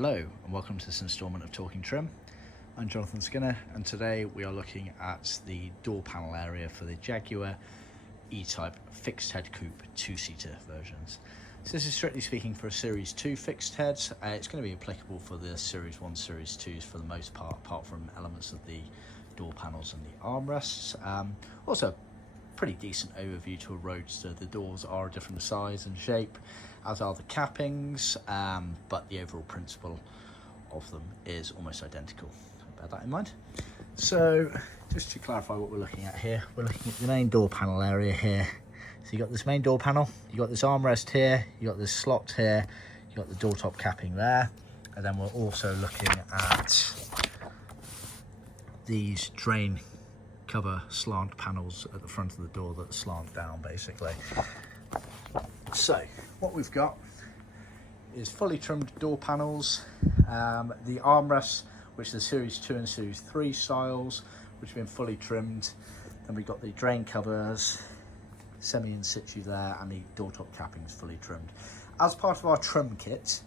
Hello and welcome to this instalment of Talkin Trim. I'm Jonathon Skinner and today we are looking at the door panel area for the Jaguar E-Type fixed head coupe two-seater versions. So this is strictly speaking for a Series 2 fixed head. It's going to be applicable for the Series 1, Series 2s for the most part, apart from elements of the door panels and the armrests. Also, pretty decent overview to a Roadster. The doors are a different size and shape, as are the cappings, but the overall principle of them is almost identical. Bear that in mind. So just to clarify what we're looking at here, we're looking at the main door panel area here. So you got this main door panel, you got this armrest here, you got this slot here, you got the door top capping there, and then we're also looking at these drain cover slant panels at the front of the door that slant down basically. So what we've got is fully trimmed door panels, the armrests, which are the Series 2 and Series 3 styles, which have been fully trimmed. Then we've got the drain covers, semi in situ there, and the door top cappings fully trimmed. As part of our trim kit,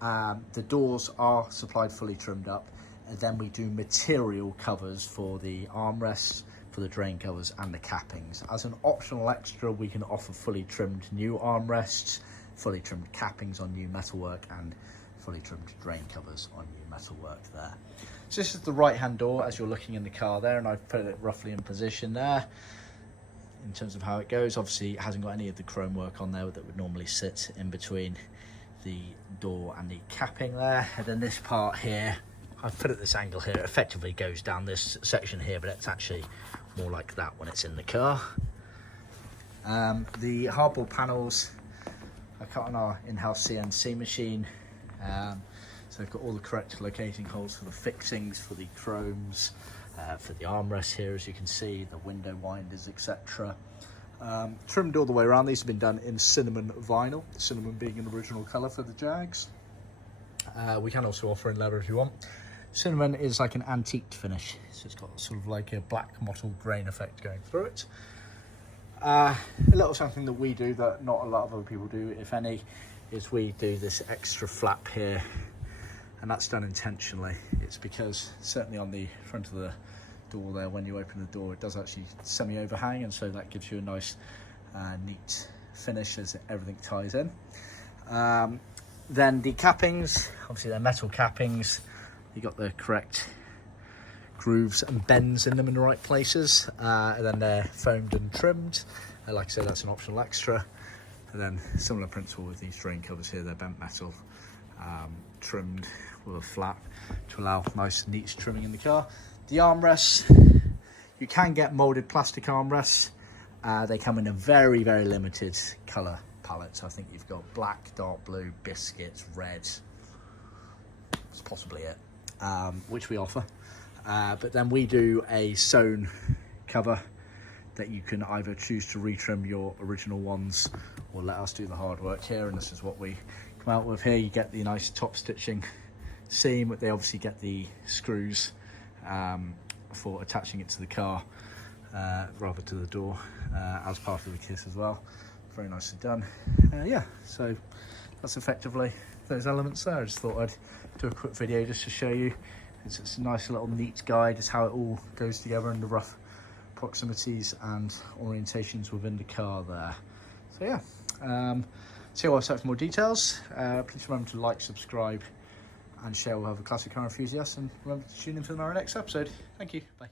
the doors are supplied fully trimmed up, and then we do material covers for the armrests, for the drain covers and the cappings. As an optional extra, we can offer fully trimmed new armrests, fully trimmed cappings on new metalwork, and fully trimmed drain covers on new metalwork there. So this is the right hand door as you're looking in the car there, and I've put it roughly in position there in terms of how it goes. Obviously it hasn't got any of the chrome work on there that would normally sit in between the door and the capping there. And then this part here, I've put it at this angle here, it effectively goes down this section here, but it's actually more like that when it's in the car. The hardboard panels are cut on our in-house CNC machine. So we've got all the correct locating holes for the fixings, for the chromes, for the armrests here, as you can see, the window winders, etc. Trimmed all the way around. These have been done in cinnamon vinyl, cinnamon being an original colour for the Jags. We can also offer in leather if you want. Cinnamon is like an antiqued finish, so it's got sort of like a black mottled grain effect going through it. A little something that we do that not a lot of other people do, if any, is we do this extra flap here, and that's done intentionally. It's because certainly on the front of the door there, when you open the door, it does actually semi-overhang, and so that gives you a nice neat finish as everything ties in. Then the cappings, obviously they're metal cappings. You got the correct grooves and bends in them in the right places, and then they're foamed and trimmed. Like I said, that's an optional extra. And then similar principle with these drain covers here, they're bent metal, trimmed with a flap to allow nice neat trimming in the car. The armrests, you can get molded plastic armrests. They come in a very, very limited colour palette. So I think you've got black, dark blue, biscuits, red. That's possibly it, which we offer. But then we do a sewn cover that you can either choose to retrim your original ones or let us do the hard work here, and this is what we come out with here. You get the nice top stitching seam, but they obviously get the screws for attaching it to the car, rather to the door, as part of the kit as well. Very nicely done. Yeah, so that's effectively those elements there. I just thought I'd do a quick video just to show you. It's a nice little neat guide as how it all goes together in the rough proximities and orientations within the car there. So yeah, see you all for more details. Please remember to like, subscribe and share with other classic car enthusiasts, and remember to tune in for our next episode. Thank you, bye.